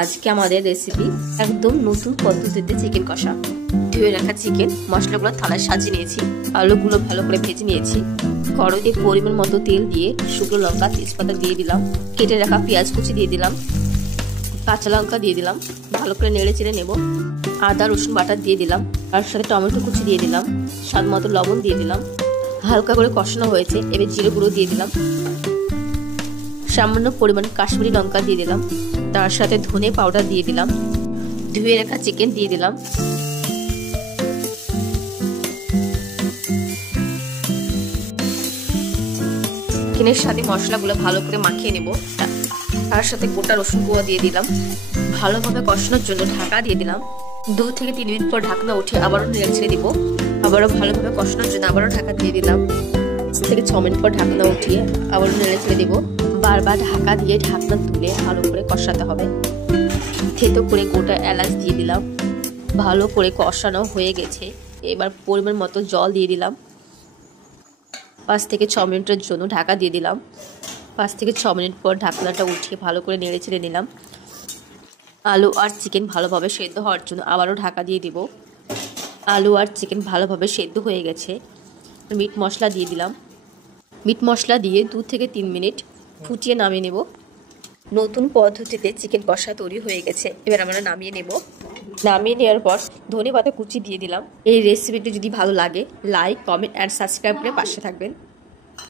আজকে আমাদের রেসিপি একদম নতুন পদ্ধতিতে চিকেন কষা। ধুয়ে রাখা চিকেন মশলাগুলো থালায় সাজিয়ে নিয়েছি, আলুগুলো ভালো করে ভেজে নিয়েছি। কড়াইতে পরিমাণ মতো তেল দিয়ে শুকনো লঙ্কা তেজপাতা দিয়ে দিলাম, কেটে রাখা পেঁয়াজ কুচি দিয়ে দিলাম, কাঁচা লঙ্কা দিয়ে দিলাম, ভালো করে নেড়ে চেড়ে নেব। আদা রসুন বাটা দিয়ে দিলাম, তার সাথে টমেটো কুচি দিয়ে দিলাম, স্বাদ মতো লবণ দিয়ে দিলাম। হালকা করে কষানো হয়েছে, এবার জিরে গুঁড়ো দিয়ে দিলাম, সামান্য পরিমাণ কাশ্মীরি লঙ্কা দিয়ে দিলাম, তার সাথে ধনে পাউডার দিয়ে দিলাম, ধুয়ে রাখা চিকেন দিয়ে দিলাম। চিকেনের সাথে মশলাগুলো ভালো করে মাখিয়ে নেব। তার সাথে গোটা রসুন কোয়া দিয়ে দিলাম, ভালোভাবে কষানোর জন্য ঢাকা দিয়ে দিলাম। 2 থেকে 3 মিনিট পর ঢাকনা উঠে আবারও নেড়ে ছেড়ে দিব। আবারও ভালোভাবে কষানোর জন্য আবারও ঢাকা দিয়ে দিলাম। 5 থেকে 6 মিনিট পর ঢাকনা উঠিয়ে আবারও নেড়ে ছেড়ে দিব। বারবার ঢাকা দিয়ে ঢাকনা তুলে ভালো করে কষাতে হবে। থেতো করে গোটা এলাচ দিয়ে দিলাম। ভালো করে কষানো হয়ে গেছে, এবার পরিমাণ মতো জল দিয়ে দিলাম। 5 থেকে 6 মিনিটের জন্য ঢাকা দিয়ে দিলাম। 5 থেকে 6 মিনিট পর ঢাকনাটা উঠিয়ে ভালো করে নেড়ে ছেড়ে নিলাম। আলু আর চিকেন ভালোভাবে সেদ্ধ হওয়ার জন্য আবারও ঢাকা দিয়ে দিব। আলু আর চিকেন ভালোভাবে সেদ্ধ হয়ে গেছে, মিট মশলা দিয়ে দিলাম। মিট মশলা দিয়ে 2 থেকে 3 মিনিট ফুটিয়ে নামিয়ে নেব। নতুন পদ্ধতিতে চিকেন কষা তৈরি হয়ে গেছে, এবার আমরা নামিয়ে নেব। নামিয়ে নেওয়ার পর ধনেপাতা কুচি দিয়ে দিলাম। এই রেসিপিটি যদি ভালো লাগে লাইক, কমেন্ট অ্যান্ড সাবস্ক্রাইব করে পাশে থাকবেন।